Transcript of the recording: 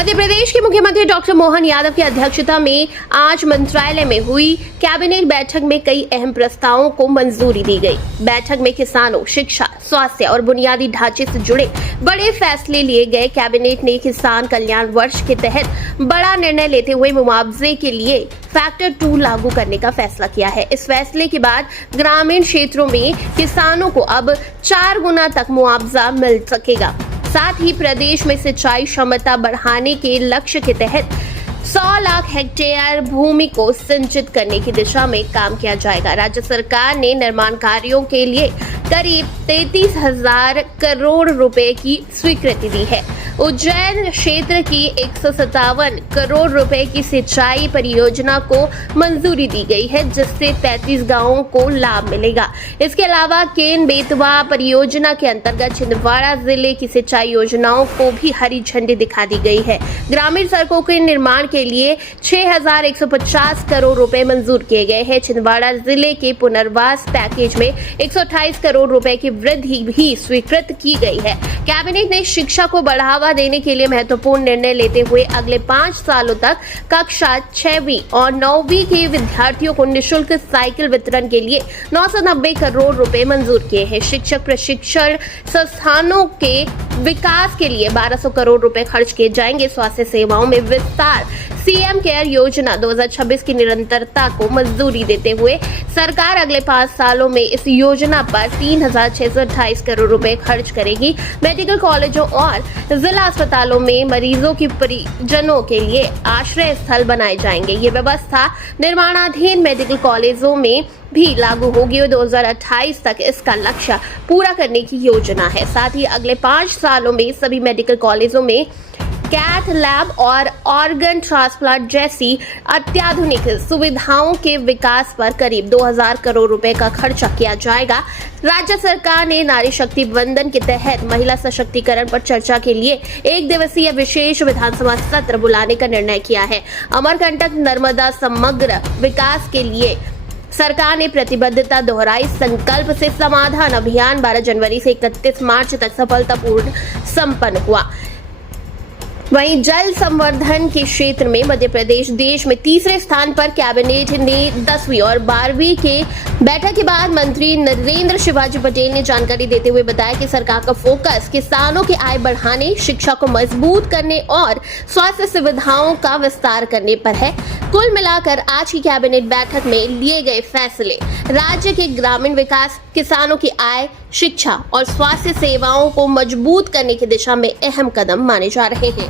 मध्य प्रदेश के मुख्यमंत्री डॉक्टर मोहन यादव की अध्यक्षता में आज मंत्रालय में हुई कैबिनेट बैठक में कई अहम प्रस्तावों को मंजूरी दी गई। बैठक में किसानों, शिक्षा, स्वास्थ्य और बुनियादी ढांचे से जुड़े बड़े फैसले लिए गए। कैबिनेट ने किसान कल्याण वर्ष के तहत बड़ा निर्णय लेते हुए मुआवजे के लिए फैक्टर 2 लागू करने का फैसला किया है। इस फैसले के बाद ग्रामीण क्षेत्रों में किसानों को अब 4 गुना तक मुआवजा मिल सकेगा। साथ ही प्रदेश में सिंचाई क्षमता बढ़ाने के लक्ष्य के तहत 100 लाख हेक्टेयर भूमि को सिंचित करने की दिशा में काम किया जाएगा। राज्य सरकार ने निर्माण कार्यों के लिए करीब 33,000 करोड़ रुपए की स्वीकृति दी है। उज्जैन क्षेत्र की 157 करोड़ रुपए की सिंचाई परियोजना को मंजूरी दी गई है, जिससे 35 गांवों को लाभ मिलेगा। इसके अलावा केन बेतवा परियोजना के अंतर्गत छिंदवाड़ा जिले की सिंचाई योजनाओं को भी हरी झंडी दिखा दी गई है। ग्रामीण सड़कों के निर्माण के लिए 6,150 करोड़ रुपए मंजूर किए गए हैं। छिंदवाड़ा जिले के पुनर्वास पैकेज में 128 करोड़ रुपए की वृद्धि भी स्वीकृत की गई है। कैबिनेट ने शिक्षा को बढ़ावा देने के लिए महत्वपूर्ण निर्णय लेते हुए अगले 5 सालों तक कक्षा 6वीं और 9वीं के विद्यार्थियों को निःशुल्क साइकिल वितरण के लिए 990 करोड़ रुपए मंजूर किए हैं। शिक्षक प्रशिक्षण संस्थानों के विकास के लिए 1200 करोड़ रुपए खर्च किए जाएंगे। स्वास्थ्य सेवाओं में विस्तार, सीएम केयर योजना 2026 की निरंतरता को मंजूरी देते हुए सरकार अगले 5 सालों में इस योजना पर 3,628 करोड़ रुपए खर्च करेगी। मेडिकल कॉलेजों और जिला अस्पतालों में मरीजों के परिजनों के लिए आश्रय स्थल बनाए जाएंगे। ये व्यवस्था निर्माणाधीन मेडिकल कॉलेजों में भी लागू होगी और 2028 तक इसका लक्ष्य पूरा करने की योजना है। साथ ही अगले 5 सालों में सभी मेडिकल कॉलेजों में कैथ लैब और ऑर्गन ट्रांसप्लांट जैसी अत्याधुनिक सुविधाओं के विकास पर करीब 2,000 करोड़ रुपए का खर्चा किया जाएगा। राज्य सरकार ने नारी शक्ति वंदन के तहत महिला सशक्तिकरण पर चर्चा के लिए 1 दिवसीय विशेष विधानसभा सत्र बुलाने का निर्णय किया है। अमरकंटक नर्मदा समग्र विकास के लिए सरकार ने प्रतिबद्धता दोहराई। संकल्प से समाधान अभियान 12 जनवरी से 31 मार्च तक सफलतापूर्ण संपन्न हुआ। वहीं जल संवर्धन के क्षेत्र में मध्य प्रदेश देश में तीसरे स्थान पर। कैबिनेट ने 10वीं और 12वीं के बैठक के बाद मंत्री नरेंद्र शिवाजी पटेल ने जानकारी देते हुए बताया कि सरकार का फोकस किसानों की आय बढ़ाने, शिक्षा को मजबूत करने और स्वास्थ्य सुविधाओं का विस्तार करने पर है। कुल मिलाकर आज की कैबिनेट बैठक में लिए गए फैसले राज्य के ग्रामीण विकास, किसानों की आय, शिक्षा और स्वास्थ्य सेवाओं को मजबूत करने की दिशा में अहम कदम माने जा रहे हैं।